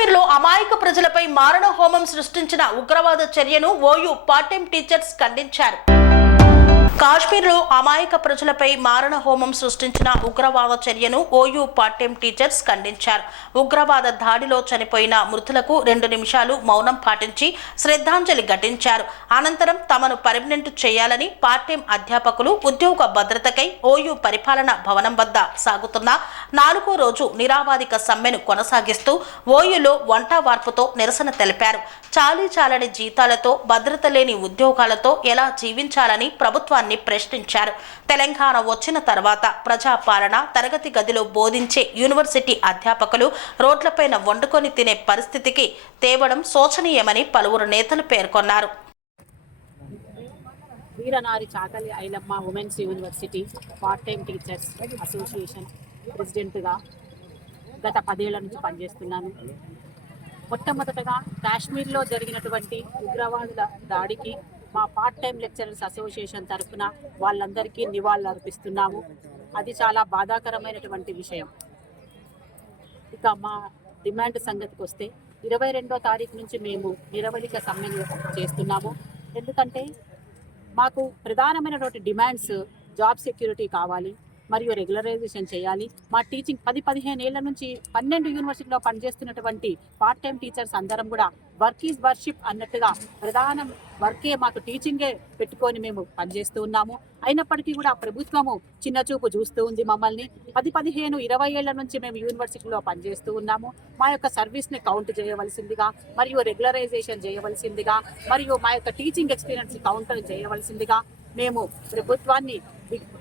కాశ్మీర్లో అమాయక ప్రజలపై మారణ హోమం సృష్టించిన ఉగ్రవాద చర్యను ఓయూ పార్ట్ టైం టీచర్స్ ఖండించారు. కాశ్మీర్లో అమాయక ప్రజలపై మారణ హోమం సృష్టించిన ఉగ్రవాద చర్యను ఓయూ పార్ట్ టైం టీచర్స్ ఖండించారు. ఉగ్రవాద దాడిలో చనిపోయిన మృతులకు రెండు నిమిషాలు మౌనం పాటించి శ్రద్ధాంజలి ఘటించారు. అనంతరం తమను పర్మనెంట్ చేయాలని పార్ట్ టైం అధ్యాపకులు ఉద్యోగ భద్రతకై ఓయూ పరిపాలన భవనం వద్ద సాగుతున్న నాలుగో రోజు నిరావాదిక సమ్మెను కొనసాగిస్తూ ఓయూలో వంట వార్పుతో నిరసన తెలిపారు. చాలీ చాలని జీతాలతో భద్రత లేని ఉద్యోగాలతో ఎలా జీవించాలని ప్రభుత్వాన్ని ప్రశ్నించారు. తెలంగాణ వచ్చిన తర్వాత ప్రజాపాలన తరగతి గదిలో బోధించే యూనివర్సిటీ అధ్యాపకులు రోడ్లపైన వండుకొని తినే పరిస్థితికి తేవడం శోచనీయమని పలువురు నేతలు పేర్కొన్నారు. వీరనారి Chakali Ilamma women's university part time teachers association ప్రెసిడెంట్గా గత పదేళ్ళ నుంచి పనిచేస్తున్నాను. మొట్టమొదటగా కాశ్మీర్లో జరిగినటువంటి ఉగ్రవాదుల దాడికి మా పార్ట్ టైం లెక్చరర్స్ అసోసియేషన్ తరఫున వాళ్ళందరికీ నివాళులు అర్పిస్తున్నాము. అది చాలా బాధాకరమైనటువంటి విషయం. ఇక మా డిమాండ్ సంగతికి వస్తే ఇరవై రెండో తారీఖు నుంచి మేము నిరవధిక సమ్మెను చేస్తున్నాము. ఎందుకంటే మాకు ప్రధానమైనటువంటి డిమాండ్స్ జాబ్ సెక్యూరిటీ కావాలి. మరియు రెగ్యులరైజేషన్ చేయాలి. మా టీచింగ్ పది పదిహేను ఏళ్ళ నుంచి పన్నెండు యూనివర్సిటీలో పనిచేస్తున్నటువంటి పార్ట్ టైం టీచర్స్ అందరం కూడా వర్క్ ఈజ్ వర్షిప్ అన్నట్టుగా ప్రధానం వర్కే మాకు టీచింగే పెట్టుకొని మేము పనిచేస్తూ ఉన్నాము. అయినప్పటికీ కూడా ప్రభుత్వము చిన్న చూపు చూస్తూ ఉంది మమ్మల్ని. పది పదిహేను ఇరవై ఏళ్ళ నుంచి మేము యూనివర్సిటీలో పనిచేస్తూ ఉన్నాము. మా యొక్క సర్వీస్ని కౌంట్ చేయవలసిందిగా మరియు రెగ్యులరైజేషన్ చేయవలసిందిగా మరియు మా యొక్క టీచింగ్ ఎక్స్పీరియన్స్ కౌంటర్ చేయవలసిందిగా మేము ప్రభుత్వాన్ని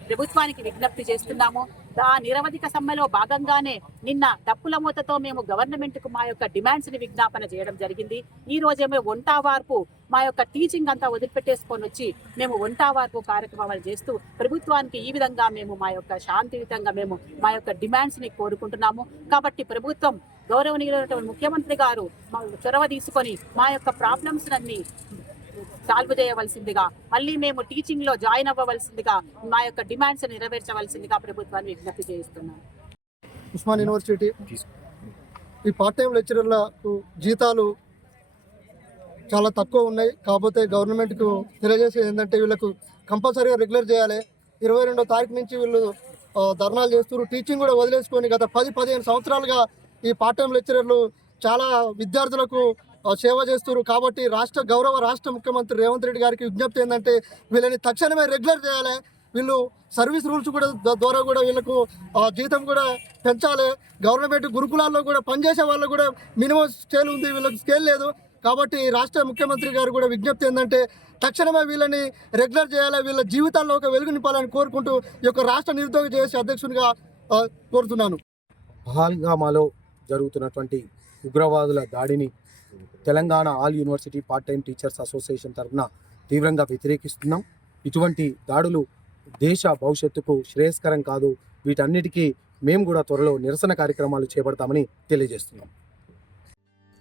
ప్రభుత్వానికి విజ్ఞప్తి చేస్తున్నాము. ఆ నిరవధిక సమ్మెలో భాగంగానే నిన్న డప్పుల మూతతో మేము గవర్నమెంట్కు మా యొక్క డిమాండ్స్ని విజ్ఞాపన చేయడం జరిగింది. ఈ రోజేమో వంటా వార్పు మా యొక్క టీచింగ్ అంతా వదిలిపెట్టేసుకొని వచ్చి మేము వంటా వార్పు కార్యక్రమాలు చేస్తూ ప్రభుత్వానికి ఈ విధంగా మేము మా యొక్క శాంతియుతంగా మేము మా యొక్క డిమాండ్స్ని కోరుకుంటున్నాము. కాబట్టి ప్రభుత్వం గౌరవనీయులైనటువంటి ముఖ్యమంత్రి గారు మా చొరవ తీసుకొని మా యొక్క ప్రాబ్లమ్స్ అన్ని సాల్వ్ చేయవలసిందిగా మళ్ళీ మేము టీచింగ్లో జాయిన్ అవ్వవలసిందిగా మా యొక్క డిమాండ్స్ నెరవేర్చవలసిందిగా ప్రభుత్వాన్ని విజ్ఞప్తి చేస్తున్నాం ఉస్మాన్ యూనివర్సిటీ ఈ పార్ట్ టైం లెక్చరర్లకు జీతాలు చాలా తక్కువ ఉన్నాయి. కాకపోతే గవర్నమెంట్కు తెలియజేసేది ఏంటంటే వీళ్ళకు కంపల్సరీగా రెగ్యులర్ చేయాలి. ఇరవై రెండో తారీఖు నుంచి వీళ్ళు ధర్నాలు చేస్తున్నారు. టీచింగ్ కూడా వదిలేసుకొని గత పది పదిహేను సంవత్సరాలుగా ఈ పార్ట్ టైం లెక్చరర్లు చాలా విద్యార్థులకు సేవ చేస్తున్నారు కాబట్టి రాష్ట్ర గౌరవ రాష్ట్ర ముఖ్యమంత్రి రేవంత్ రెడ్డి గారికి విజ్ఞప్తి ఏంటంటే వీళ్ళని తక్షణమే రెగ్యులర్ చేయాలి. వీళ్ళు సర్వీస్ రూల్స్ కూడా ద్వారా కూడా వీళ్ళకు జీతం కూడా పెంచాలి. గవర్నమెంట్ గురుకులాల్లో కూడా పనిచేసే వాళ్ళు కూడా మినిమం స్కేల్ ఉంది వీళ్ళకి స్కేల్ లేదు. కాబట్టి రాష్ట్ర ముఖ్యమంత్రి గారు కూడా విజ్ఞప్తి ఏంటంటే తక్షణమే వీళ్ళని రెగ్యులర్ చేయాలి వీళ్ళ జీవితాల్లో ఒక వెలుగు నింపాలని కోరుకుంటూ ఈ యొక్క రాష్ట్ర నిరుద్యోగ చేసే అధ్యక్షునిగా కోరుతున్నాను. పహల్గామాలో జరుగుతున్నటువంటి ఉగ్రవాదుల దాడిని Telangana all university part time teachers association తరఫున తీవ్రంగా వ్యతిరేకిస్తున్నాం. ఇటువంటి దాడులు దేశ భవిష్యత్తుకు శ్రేయస్కరం కాదు. వీటన్నిటికీ మేము కూడా త్వరలో నిరసన కార్యక్రమాలు చేపడతామని తెలియజేస్తున్నాం.